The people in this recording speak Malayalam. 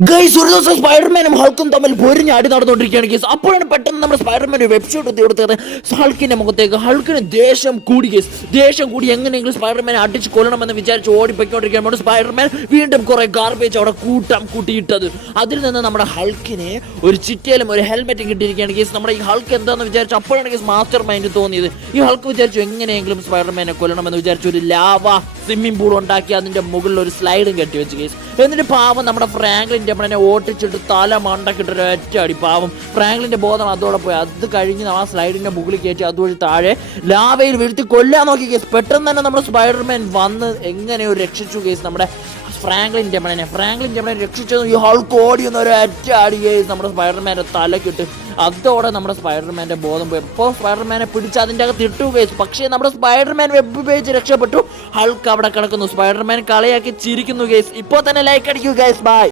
ഗൈസ് ഒരു ദിവസം സ്പൈഡർമാനും ഹൾക്കും തമ്മിൽ പൊരിഞ്ഞാടി നടന്നുകൊണ്ടിരിക്കുകയാണ് കേസ് അപ്പോഴാണ് പെട്ടെന്ന് നമ്മുടെ സ്പൈഡർമാൻ വെബ്സൈറ്റ് എത്തി കൊടുത്തത്. ഹൾക്കിന്റെ മുഖത്തേക്ക് ഹൾക്കിന് ദേഷ്യം കൂടി കേസ് ദേഷ്യം കൂടി എങ്ങനെയെങ്കിലും സ്പൈഡർമാനെ അടിച്ച് കൊല്ലണമെന്ന് വിചാരിച്ച് ഓടിപ്പോയിക്കൊണ്ടിരിക്കുമ്പോൾ സ്പൈഡർമാൻ വീണ്ടും കുറെ ഗാർബേജ് അവിടെ കൂട്ടം കൂട്ടിയിട്ടത്. അതിൽ നിന്ന് നമ്മുടെ ഹൾക്കിനെ ഒരു ചിറ്റയിലും ഒരു ഹെൽമെറ്റും കിട്ടിയിരിക്കുകയാണ് കേസ് നമ്മുടെ ഈ ഹൾക്ക് എന്താണെന്ന് വിചാരിച്ചു അപ്പോഴാണ് കേസ് മാസ്റ്റർ മൈൻഡ് തോന്നിയത്. ഈ ഹൾക്ക് വിചാരിച്ചു എങ്ങനെയെങ്കിലും സ്പൈഡർമാനെ കൊല്ലണമെന്ന് വിചാരിച്ചു ഒരു ലാവ സ്വിമ്മിംഗ് പൂൾ ഉണ്ടാക്കി അതിന്റെ മുകളിൽ ഒരു സ്ലൈഡും കെട്ടി വെച്ച് കേസ് എന്നിട്ട് പാവം നമ്മുടെ ഫ്രാങ്ക്ലിൻ ടെമ്പിളിനെ ഓട്ടിച്ചിട്ട് തല മണ്ടക്കിട്ടൊരു ഒറ്റ അടി. പാവം. ഫ്രാങ്ക്ലിന്റെ ബോധം അതോടെ പോയി അത് കഴിഞ്ഞ് ആ സ്ലൈഡിന്റെ മുകളിൽ കയറ്റി അതുവഴി താഴെ ലാവയിൽ വീഴ്ത്തി കൊല്ലാൻ നോക്കി കേസ്. പെട്ടെന്ന് തന്നെ നമ്മുടെ സ്പൈഡർമാൻ വന്ന് എങ്ങനെയോ രക്ഷിച്ചു കേസ് നമ്മുടെ ഫ്രാങ്ക്ലിൻ ടെമ്പിളിനെ ഫ്രാങ്ക്ലിൻ ടെമ്പിളിനെ രക്ഷിച്ചത് ഈ ഹൾക്ക് ഓടി ഒരു അറ്റ അടി കേസ് നമ്മുടെ സ്പൈഡർമാന്റെ തലക്കിട്ട്. അതോടെ നമ്മുടെ സ്പൈഡർമാന്റെ ബോധം പോയി. അപ്പോൾ സ്പൈഡർമാനെ പിടിച്ച് അതിന്റെ അകത്ത് ഇട്ടു കേസ്. പക്ഷേ നമ്മുടെ സ്പൈഡർമാൻ വെബ് പേജ് രക്ഷപ്പെട്ടു. ഹൾക്ക് അവിടെ കിടക്കുന്നു. സ്പൈഡർമാൻ കളിയാക്കി ചിരിക്കുന്നു കേസ്. ഇപ്പോൾ തന്നെ ലൈക്ക് അടിക്കൂ കേസ് ബൈ